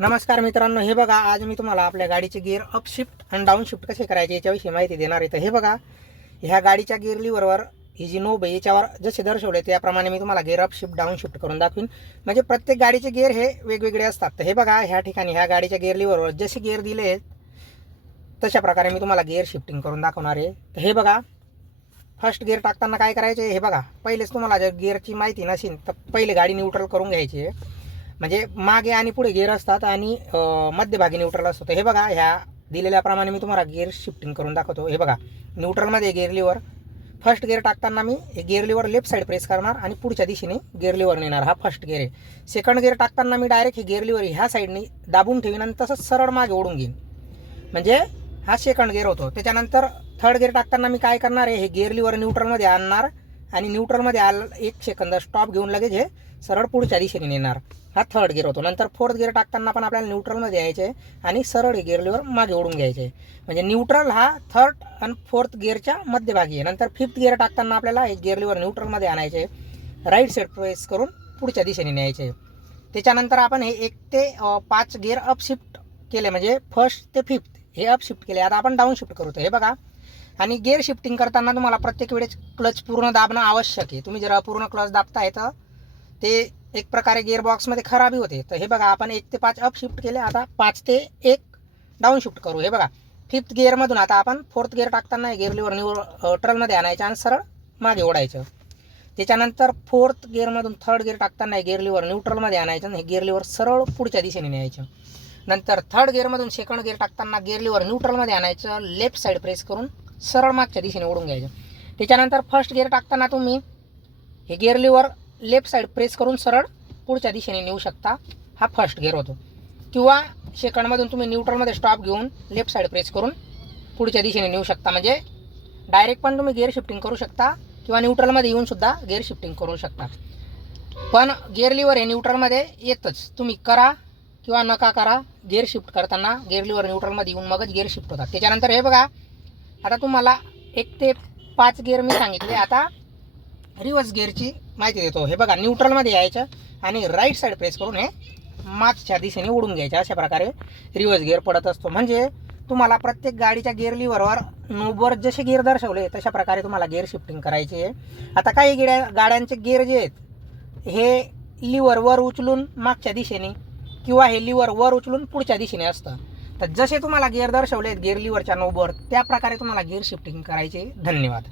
नमस्कार मित्रांनो, हे बघा आज मी तुम्हाला आपल्या गाडीचे गिअर अप शिफ्ट आणि डाऊन शिफ्ट कसे करायचे याच्याविषयी माहिती देणार आहे. तर हे बघा, ह्या गाडीच्या गिअर लिव्हरवर ही जी नोब आहे याच्यावर जसे दर्शवले त्याप्रमाणे मी तुम्हाला gear up shift down shift करून दाखवीन. म्हणजे प्रत्येक गाडीचे गिअर हे वेगवेगळे असतात. तर हे बघा, ह्या ठिकाणी ह्या गाडीच्या गिअर लिव्हरवर जसे गिअर दिले तशा प्रकारे मी तुम्हाला गिअर शिफ्टिंग करून दाखवणार आहे. तर हे बघा, फर्स्ट गिअर टाकताना काय करायचे, हे बघा, पहिलेच तुम्हाला जर गिअरची माहिती नसेल तर पहिले गाडी न्यूट्रल करून घ्यायची आहे. म्हणजे मागे आणि पुढे गिअर असतात आणि मध्यभागी न्यूट्रल असतो. तर हे बघा, ह्या दिलेल्याप्रमाणे मी तुम्हाला गिअर शिफ्टिंग करून दाखवतो. हे बघा, न्यूट्रलमध्ये गिअर लिव्हर, फर्स्ट गिअर टाकताना मी हे gear lever left side press करणार आणि पुढच्या दिशेने गिअर लिव्हर नेणार. हा फर्स्ट गिअर आहे. सेकंड गिअर टाकताना मी डायरेक्ट हे गिअर लिव्हर ह्या साईडने दाबून ठेवीन आणि तसंच सरळ मागे ओढून घेईन. म्हणजे हा सेकंड गिअर होतो. त्याच्यानंतर थर्ड गिअर टाकताना मी काय करणार आहे, हे गिअर लिव्हर न्यूट्रलमध्ये आणणार आणि न्यूट्रलमध्ये एक सेकंद स्टॉप घेऊन लगेच हे सरळ पुढच्या दिशेने नेणार. हा थर्ड गिअर होतो. नंतर फोर्थ गिअर टाकताना पण आपल्याला न्यूट्रलमध्ये यायचे आणि सरळ गिअर लिव्हर मागे ओढून घ्यायचे. म्हणजे न्यूट्रल हा थर्ड आणि फोर्थ गिअरच्या मध्यभागी आहे. नंतर फिफ्थ गिअर टाकताना आपल्याला एक गिअर लिव्हर न्यूट्रलमध्ये आणायचे, राईट साईड प्रेस करून पुढच्या दिशेने न्यायचे. त्याच्यानंतर आपण हे 1 ते 5 गिअर अप शिफ्ट केले, म्हणजे फर्स्ट ते फिफ्थ हे अप शिफ्ट केले. आता आपण डाऊन शिफ्ट करतो. हे बघा, आणि गिअर शिफ्टिंग करताना तुम्हाला प्रत्येक वेळेस क्लच पूर्ण दाबणं आवश्यक आहे. तुम्ही जर अपूर्ण क्लच दाबताय तर ते एक प्रकारे गिअर बॉक्समध्ये खराबी होते. तर हे बघा, आपण 1 ते 5 अप शिफ्ट केले. आता 5 ते 1 डाऊन शिफ्ट करू. हे बघा, फिफ्थ गिअरमधून आता आपण फोर्थ गिअर टाकताना गिअर लिव्हर न्यूट्रलमध्ये आणायचं आणि सरळ मागे ओढायचं. त्याच्यानंतर फोर्थ गिअरमधून थर्ड गिअर टाकताना गिअर लिव्हर न्यूट्रलमध्ये आणायचं आणि हे गिअर लिव्हर सरळ पुढच्या दिशेने न्यायचं. नंतर थर्ड गिअरमधून सेकंड गिअर टाकताना गिअर लिव्हर न्यूट्रलमध्ये आणायचं, लेफ्ट साईड प्रेस करून सरळ मागच्या दिशेने ओढून घ्यायचं. त्याच्यानंतर फर्स्ट गिअर टाकताना तुम्ही हे gear lever left side press करून सरळ पुढच्या दिशेने नेऊ शकता. हा फर्स्ट गिअर होतो. किंवा सेकंडमधून तुम्ही न्यूट्रलमध्ये स्टॉप घेऊन लेफ्ट साईड प्रेस करून पुढच्या दिशेने नेऊ शकता. म्हणजे डायरेक्ट पण तुम्ही गिअर शिफ्टिंग करू शकता किंवा न्यूट्रलमध्ये येऊन सुद्धा गिअर शिफ्टिंग करू शकता. पण गिअर लिव्हर हे न्यूट्रलमध्ये येतच, तुम्ही करा किंवा नका करा, गिअर शिफ्ट करताना गिअर लिव्हर न्यूट्रलमध्ये येऊन मगच गिअर शिफ्ट होतात. त्याच्यानंतर हे बघा, आता तुम्हाला 1 ते 5 गिअर मी सांगितले. आता रिव्हर्स गिअरची माहिती देतो. हे बघा, न्यूट्रलमध्ये यायचं आणि राईट साईड प्रेस करून हे मागच्या दिशेने ओढून घ्यायचं. अशा प्रकारे रिव्हर्स गिअर पडत असतो. म्हणजे तुम्हाला प्रत्येक गाडीच्या गिअर लिव्हरवर नोबवर जसे गिअर दर्शवले तशा प्रकारे तुम्हाला गिअर शिफ्टिंग करायची आहे. आता काही गाड्यांचे गिअर जे आहेत हे लिव्हर वर उचलून मागच्या दिशेने किंवा हे लिव्हर वर उचलून पुढच्या दिशेने असतं. तर जसे तुम्हाला गिअर दर्शवले गिअर लिव्हरच्या नोबवर त्या प्रकारे तुम्हाला गिअर शिफ्टिंग करायचे. धन्यवाद.